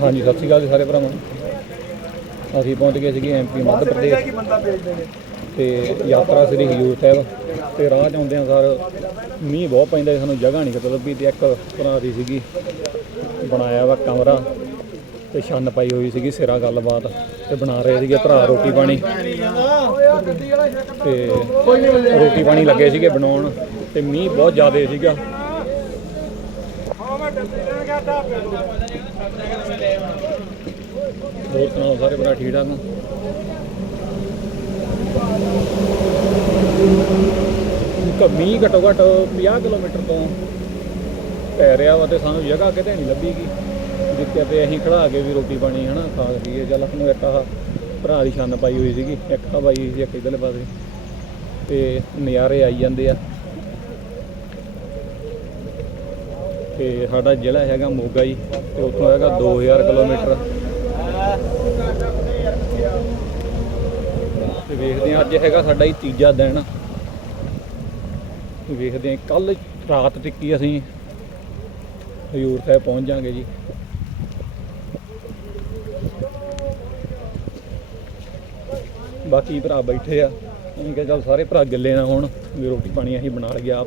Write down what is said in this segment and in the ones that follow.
ਹਾਂਜੀ ਸਤਿ ਸ਼੍ਰੀ ਅਕਾਲ ਜੀ ਸਾਰੇ ਭਰਾਵਾਂ ਨੂੰ। ਅਸੀਂ ਪਹੁੰਚ ਗਏ ਸੀਗੇ ਐਮਪੀ ਮੱਧ ਪ੍ਰਦੇਸ਼। ਤੇ ਯਾਤਰਾ ਸ੍ਰੀ ਹਜੂਰ ਸਾਹਿਬ। ਤੇ ਰਾਹ 'ਚ ਆਉਂਦਿਆਂ ਸਰ ਮੀਂਹ ਬਹੁਤ ਪੈਂਦਾ ਸੀ, ਸਾਨੂੰ ਜਗ੍ਹਾ ਨਹੀਂ ਕਿਤੇ ਲੱਭੀ ਤੇ ਇੱਕ ਭਰਾ ਦੀ ਸੀਗੀ ਬਣਾਇਆ ਵਾ ਕਮਰਾ ਤੇ ਛੰਨ ਪਾਈ ਹੋਈ ਸੀਗੀ ਸਿਰਾ ਗੱਲਬਾਤ ਤੇ ਬਣਾ ਰਹੇ ਸੀਗੇ ਭਰਾ ਰੋਟੀ ਪਾਣੀ। ਤੇ ਰੋਟੀ ਪਾਣੀ ਲੱਗੇ ਸੀਗੇ ਬਣਾਉਣ ਤੇ ਮੀਂਹ ਬਹੁਤ ਜ਼ਿਆਦਾ ਸੀਗਾ। ਹੋਰ ਸੁਣਾਓ, ਸਾਰੇ ਬੜਾ ਠੀਕ ਠਾਕ ਹੋ ਕਮੀ ਘਟੋ ਘਟ 50 ਕਿਲੋਮੀਟਰ ਤੋਂ ਪੈ ਰਿਹਾ ਵਾ ਤੇ ਸਾਨੂੰ ਜਗ੍ਹਾ ਕਿਤੇ ਨਹੀਂ ਲੱਭੀਗੀ। ਜਿੱਥੇ ਤੇ ਅਸੀਂ ਖੜਾ ਕੇ ਵੀ ਰੋਟੀ ਪਾਣੀ, ਹਨਾ, ਖਾ ਲਈਏ ਚੱਲ ਸਾਨੂੰ ਇੱਕ ਆਹ ਭਰਾ ਦੀ ਛੰਨ ਪਾਈ ਹੋਈ ਸੀਗੀ, ਇੱਕ ਤਾਂ ਪਾਈ ਹੋਈ ਸੀ ਇੱਕ ਇਧਰਲੇ ਪਾਸੇ। ਤੇ ਨਜ਼ਾਰੇ ਆਈ ਜਾਂਦੇ ਆ। ਤੇ ਸਾਡਾ ਜ਼ਿਲ੍ਹਾ ਹੈਗਾ ਮੋਗਾ ਜੀ ਤੇ ਉੱਥੋਂ ਹੈਗਾ 2000 ਕਿਲੋਮੀਟਰ। ਤੇ ਵੇਖਦੇ ਹਾਂ, ਅੱਜ ਹੈਗਾ ਸਾਡਾ ਹੀ ਤੀਜਾ ਦਿਨ। ਤੇ ਵੇਖਦੇ ਹਾਂ ਕੱਲ ਰਾਤ ਟਿੱਕੀ ਅਸੀਂ ਹਜੂਰ ਸਾਹਿਬ ਪਹੁੰਚ ਜਾਾਂਗੇ ਜੀ। ਬਾਕੀ ਭਰਾ ਬੈਠੇ ਆ। ਅਸੀਂ ਕਿਹਾ ਚੱਲ ਸਾਰੇ ਭਰਾ ਗਿੱਲੇ ਨਾ ਹੋਣ, ਵੀ ਰੋਟੀ ਪਾਣੀ ਅਸੀਂ ਬਣਾ ਲਈਏ ਆਪ।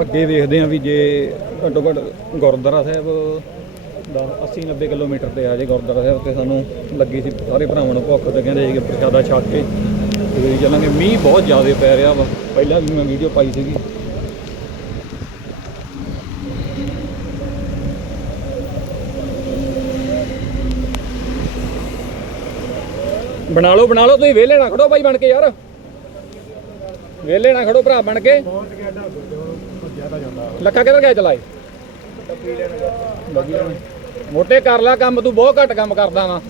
ਅੱਗੇ ਵੇਖਦੇ ਆ ਵੀ ਜੇ ਘੱਟੋ ਘੱਟ ਗੁਰਦੁਆਰਾ ਸਾਹਿਬ ਦਾ 80 90 ਕਿਲੋਮੀਟਰ ਤੇ ਆ ਜੇ ਗੁਰਦੁਆਰਾ ਸਾਹਿਬ ਤੇ ਸਾਨੂੰ ਲੱਗੀ ਸੀ ਸਾਰੇ ਭਰਾਵਾਂ ਨੂੰ ਭੁੱਖ ਤੇ ਕਹਿੰਦੇ ਸੀ ਕਿ ਪ੍ਰਸ਼ਾਦਾ ਛਕ ਕੇ ਤੇ ਚੱਲਾਂਗੇ। ਮੀਂਹ ਬਹੁਤ ਜ਼ਿਆਦਾ ਪੈ ਰਿਹਾ ਵਾ। ਪਹਿਲਾਂ ਵੀ ਮੈਂ ਵੀਡੀਓ ਪਾਈ ਸੀਗੀ। ਬਣਾ ਲਓ ਬਣਾ ਲਓ। ਤੁਸੀਂ ਵਿਹਲੇ ਨਾ ਖੜੋ ਬਾਈ ਬਣ ਕੇ ਯਾਰ। ਵਿਹਲੇ ਨਾ ਖੜੋ ਭਰਾ ਬਣ ਕੇ। ਲੱਖਾ ਕਿੱਧਰ ਗਿਆ ਚਲਾਏ। ਮੋਟੇ ਕਰ ਲੈ ਕੰਮ ਤੂੰ ਬਹੁਤ ਘੱਟ ਕੰਮ ਕਰਦਾ ਵਾ।